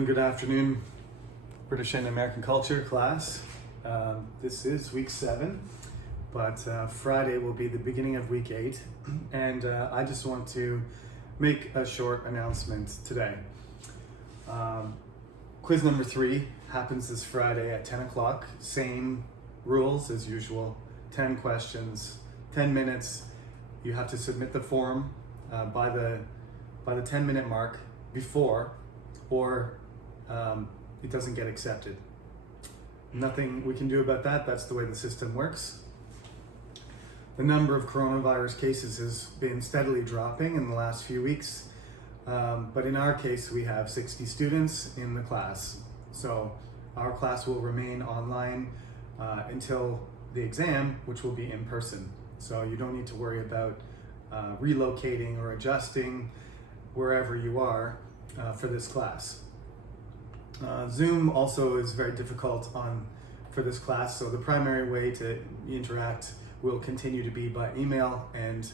and good afternoon, British and American culture class. This is week 7, but Friday will be the beginning of week 8, and I just want to make a short announcement today. Quiz number 3 happens this Friday at 10 o'clock. Same rules as usual, 10 questions, 10 minutes. You have to submit the form by the 10-minute mark before, or it doesn't get accepted. Nothing we can do about that. That's the way the system works. The number of coronavirus cases has been steadily dropping in the last few weeks, but in our case we have 60 students in the class. So our class will remain online until the exam, which will be in person. So you don't need to worry about relocating or adjusting wherever you are for this class. Zoom also is very difficult for this class, so the primary way to interact will continue to be by email and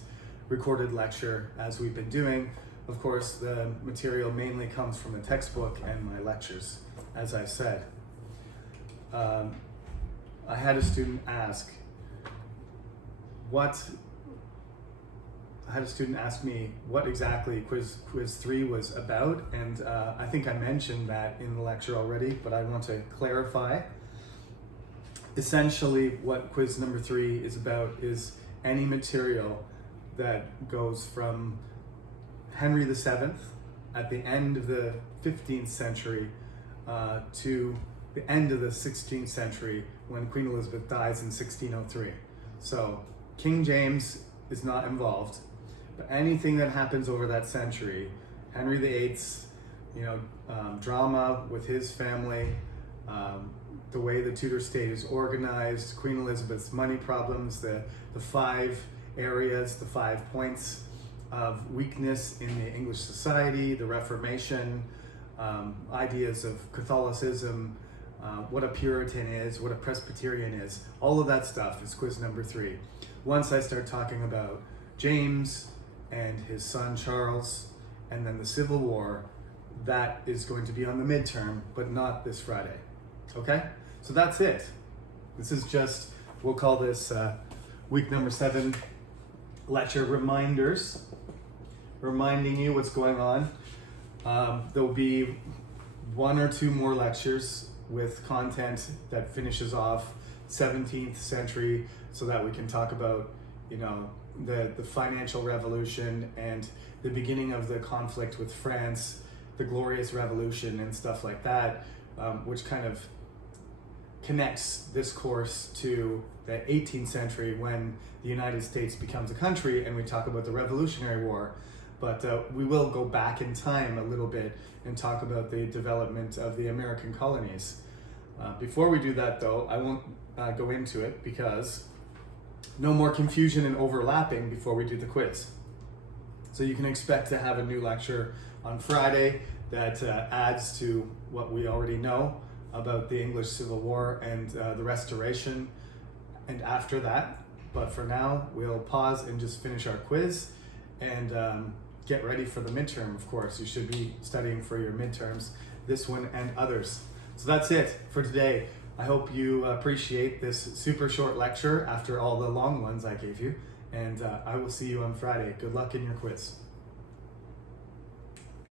recorded lecture as we've been doing. Of course, the material mainly comes from the textbook and my lectures, as I said. I had a student ask me what exactly quiz 3 was about, and I think I mentioned that in the lecture already, but I want to clarify. Essentially, what quiz number 3 is about is any material that goes from Henry VII at the end of the 15th century to the end of the 16th century when Queen Elizabeth dies in 1603. So King James is not involved, but anything that happens over that century, Henry VIII's, drama with his family, the way the Tudor state is organized, Queen Elizabeth's money problems, the 5 areas, the 5 points of weakness in the English society, the Reformation, ideas of Catholicism, what a Puritan is, what a Presbyterian is, all of that stuff is quiz number 3. Once I start talking about James and his son Charles, and then the Civil War, that is going to be on the midterm, but not this Friday. Okay? So that's it. This is just, we'll call this week number 7 lecture reminders, reminding you what's going on. There'll be 1 or 2 more lectures with content that finishes off 17th century, so that we can talk about, the financial revolution and the beginning of the conflict with France, the Glorious Revolution and stuff like that, which kind of connects this course to the 18th century when the United States becomes a country and we talk about the Revolutionary War. But we will go back in time a little bit and talk about the development of the American colonies. Before we do that though, I won't go into it because no more confusion and overlapping before we do the quiz. So you can expect to have a new lecture on Friday that adds to what we already know about the English Civil War and the Restoration, and after that. But for now, we'll pause and just finish our quiz and get ready for the midterm, of course. You should be studying for your midterms, this one and others. So that's it for today. I hope you appreciate this super short lecture after all the long ones I gave you, and I will see you on Friday. Good luck in your quiz.